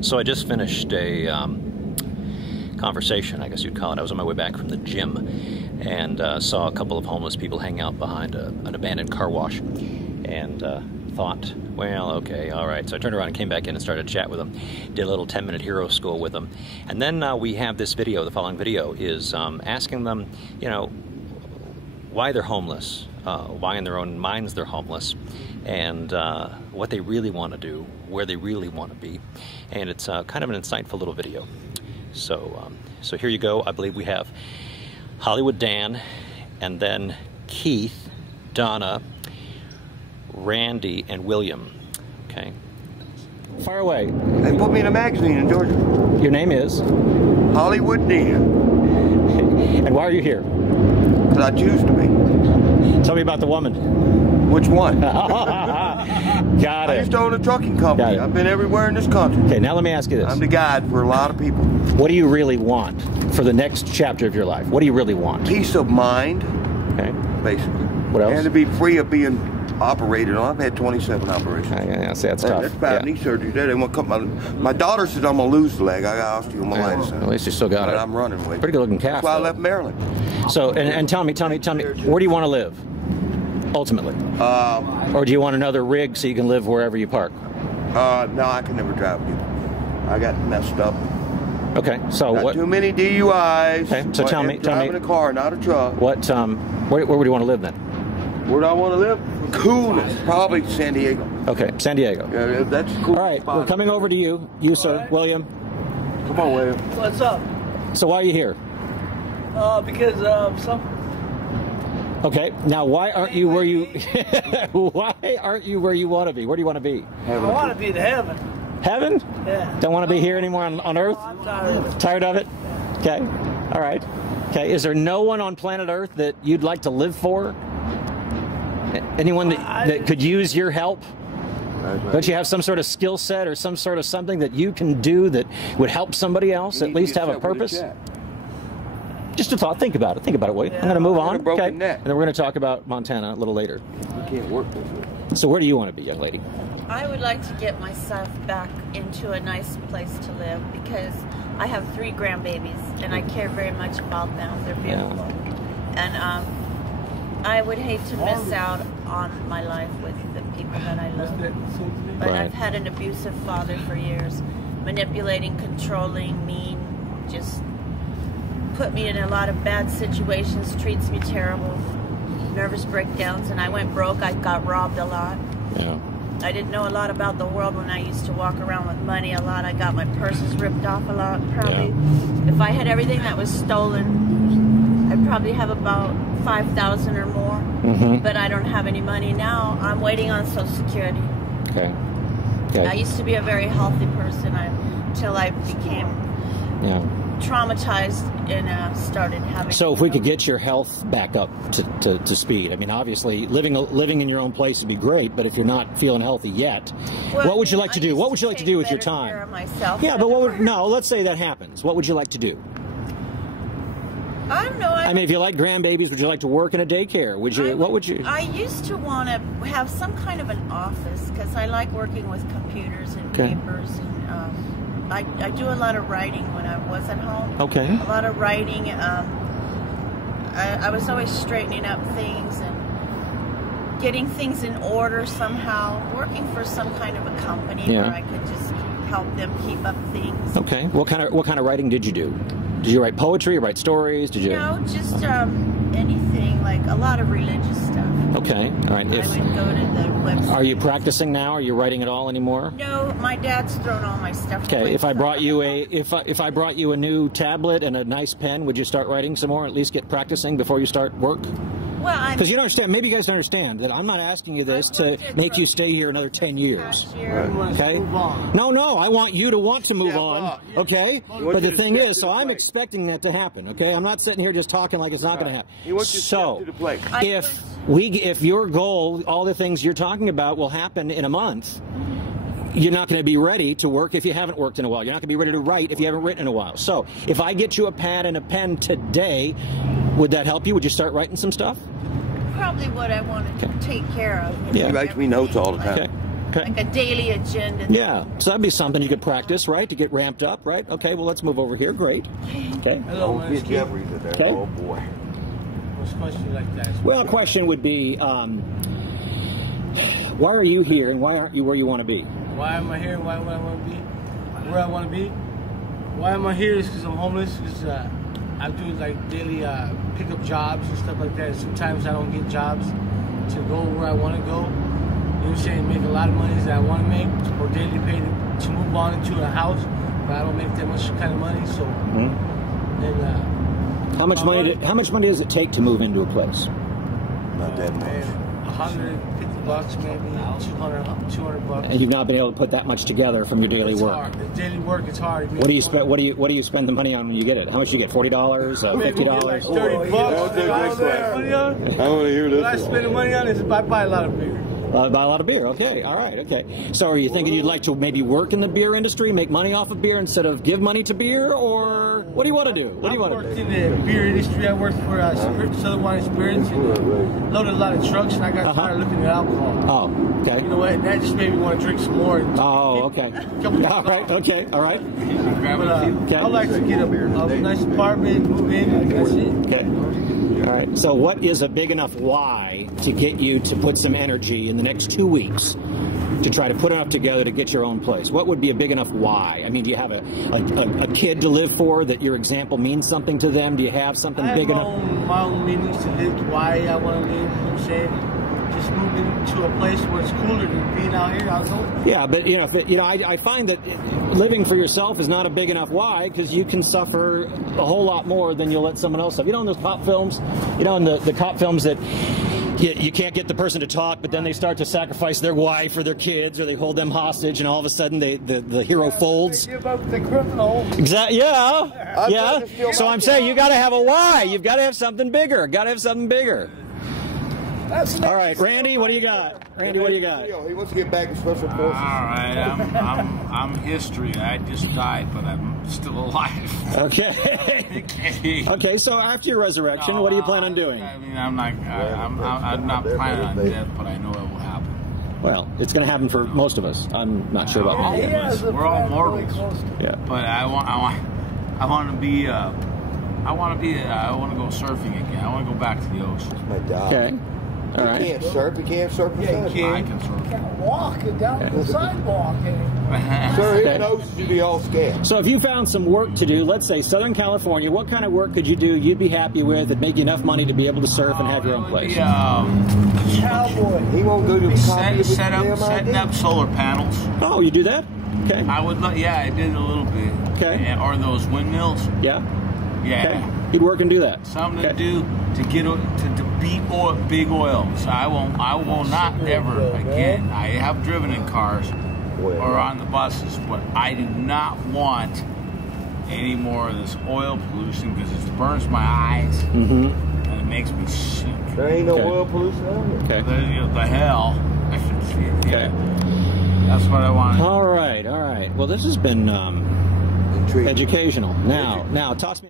So I just finished a conversation, I guess you'd call it. I was on my way back from the gym and saw a couple of homeless people hang out behind an abandoned car wash, and thought, well, okay, all right. So I turned around and came back in and started to chat with them. Did a little 10-minute hero school with them. And then we have this video. The following video is asking them, you know, why they're homeless, why in their own minds they're homeless, and what they really want to do, where they really want to be. And it's kind of an insightful little video. So, so here you go. I believe we have Hollywood Dan, and then Keith, Donna, Randy, and William. Okay. Fire away. They put me in a magazine in Georgia. Your name is? Hollywood Dan. And why are you here? Because I choose to be. Tell me about the woman. Which one? Got it. I used to own a trucking company. I've been everywhere in this country. Okay, now let me ask you this. I'm the guide for a lot of people. What do you really want for the next chapter of your life? What do you really want? Peace of mind. Okay. Basically. What else? And to be free of being operated on. I've had 27 operations. Yeah, see, that's tough. That's bad knee surgery. They want to cut my daughter said I'm going to lose the leg. I got osteomyelitis. At least you still got it. I'm running with it. Pretty good looking calf. That's why I left Maryland. So, and tell me, where do you want to live? Ultimately. Or do you want another rig so you can live wherever you park? No, I can never drive with you. I got messed up. Okay, so Got what? Too many DUIs. Okay, so tell me. Driving a car, not a truck. What? Where would you want to live then? Where do I want to live? Coolest, probably San Diego. Okay, San Diego. Yeah, that's cool. All right, we're coming over to you. You, sir, right. William. Come on, William. What's up? So why are you here? Because some. Okay, now why aren't you where you? Why aren't you where you want to be? Where do you want to be? I want to be in heaven. Heaven? Yeah. Don't want to be here anymore on Earth? No, I'm tired of it. Tired of it? Okay. All right. Okay. Is there no one on planet Earth that you'd like to live for? Anyone that could use your help? Right. Don't you have some sort of skill set or some sort of something that you can do that would help somebody else at least have a purpose? Just a thought. Think about it. Think about it, William. Yeah. I'm going to move on. Okay. And then we're going to talk about Montana a little later. You can't work this way. So where do you want to be, young lady? I would like to get myself back into a nice place to live because I have 3 grandbabies and I care very much about them. They're beautiful. Yeah. And I would hate to miss out on my life with the people that I love. But right. I've had an abusive father for years, manipulating, controlling, mean, just put me in a lot of bad situations, treats me terrible, nervous breakdowns, and I went broke. I got robbed a lot. Yeah. I didn't know a lot about the world when I used to walk around with money a lot. I got my purses ripped off a lot. Probably, if I had everything that was stolen, I'd probably have about 5,000 or more. Mm-hmm. But I don't have any money now. I'm waiting on Social Security. Okay. Okay. I used to be a very healthy person until I became traumatized and started having. So if we could get your health back up to speed, I mean, obviously living in your own place would be great, but if you're not feeling healthy yet, well, what would you like to do? What would you like to do with your time? Care of myself, yeah, but let's say that happens. What would you like to do? I don't know. I mean, if you like grandbabies, would you like to work in a daycare? Would you? What would you? I used to want to have some kind of an office because I like working with computers and papers, and I do a lot of writing when I was at home. Okay. A lot of writing. I was always straightening up things and getting things in order somehow. Working for some kind of a company where I could just help them keep up things. Okay. What kind of writing did you do? Did you write poetry, write stories? Did you? No, just anything, like a lot of religious stuff. Okay, all right. I would go to the website. Are you practicing now? Are you writing at all anymore? No, my dad's thrown all my stuff away. Okay, if I brought you if I brought you a new tablet and a nice pen, would you start writing some more? At least get practicing before you start work? Well, because you don't understand. Maybe you guys don't understand that I'm not asking you this to make you stay here another 10 years. Okay? No, I want you to want to move on. Okay? But the thing is, so I'm expecting that to happen. Okay? I'm not sitting here just talking like it's not going to happen. So if your goal, all the things you're talking about, will happen in a month, you're not going to be ready to work if you haven't worked in a while. You're not going to be ready to write if you haven't written in a while. So if I get you a pad and a pen today, would that help you? Would you start writing some stuff? Probably what I wanted to take care of. He writes me notes all the time. Okay. Okay. Like a daily agenda. Yeah, so that'd be something you could practice, right, to get ramped up, right? Okay, well, let's move over here. Great. Okay. Hello, man. Get Jeffrey to there. Okay. Oh boy. What's the question like that? Well, a question would be, why are you here and why aren't you where you want to be? Why am I here? Why would I want to be? Where I want to be? Why am I here? Is because I'm homeless. Because I do like daily pickup jobs and stuff like that. Sometimes I don't get jobs to go where I want to go. You know what I'm saying? Make a lot of money that I want to make, or daily pay to move on into a house, but I don't make that much kind of money. So, and How much money? How much money does it take to move into a place? Not that much. $150 maybe, 200 bucks. And you've not been able to put that much together from your daily It's work. hard. It's daily work. It's hard. What do you spend? What do you spend the money on when you get it? How much do you get? $40, Maybe $50? like $30 bucks. I want to hear this. What I spend the money on is I buy a lot of beer. Buy a lot of beer. Okay, all right, okay. So are you thinking you'd like to maybe work in the beer industry, make money off of beer instead of give money to beer, or what do you want to do? What do you want to do? I worked in the beer industry. I worked for Southern Wine Spirits and loaded a lot of trucks, and I got tired of looking at alcohol. Oh, okay. You know what? That just made me want to drink some more. Oh, okay. All right, okay, all right. But I like to get a nice apartment, move in, and that's it. Okay. All right. So what is a big enough why to get you to put some energy in the next 2 weeks to try to put enough together to get your own place? What would be a big enough why? I mean, do you have a kid to live for that your example means something to them? Do you have something big enough? My own meanings to live, why I want to live, you know what I'm saying? Just moving to a place where it's cooler than being out here. I don't. Yeah, but I find that living for yourself is not a big enough why, because you can suffer a whole lot more than you'll let someone else have. You know, in those cop films, in the cop films that you can't get the person to talk, but then they start to sacrifice their wife or their kids, or they hold them hostage, and all of a sudden the hero folds. They give up the criminal. Exactly. Yeah. Yeah. So I'm saying you got to have a why. You've got to have something bigger. Got to have something bigger. All right, Randy, what do you got? Randy, what do you got? He wants to get back in special forces. All right, I'm history. I just died, but I'm still alive. Okay. Okay. So after your resurrection, what do you plan on doing? I mean, I'm not planning on death, but I know it will happen. Well, it's going to happen for most of us. I'm not sure about me. We're all mortals. Yeah. But I want to go surfing again. I want to go back to the ocean. My dad. Okay. All right. He can't surf. He can't surf. I can surf. Walking down the sidewalk. Sir, he knows you'd be all scared. So if you found some work to do, let's say Southern California, what kind of work could you do you'd be happy with that'd make you enough money to be able to surf and have your own place? Cowboy. He won't go to the Setting up solar panels. Oh, you do that? Okay. I would. Yeah, I did a little bit. Okay. Or those windmills. Yeah. Yeah. Okay. You'd work and do that. Something to do to get to beat big oil. So I will not ever again. I have driven in cars or on the buses, but I do not want any more of this oil pollution because it burns my eyes and it makes me sick. There ain't no oil pollution out here. Okay. The hell. I should see it. Yeah. That's what I want. All right. All right. Well, this has been educational. Now, toss me.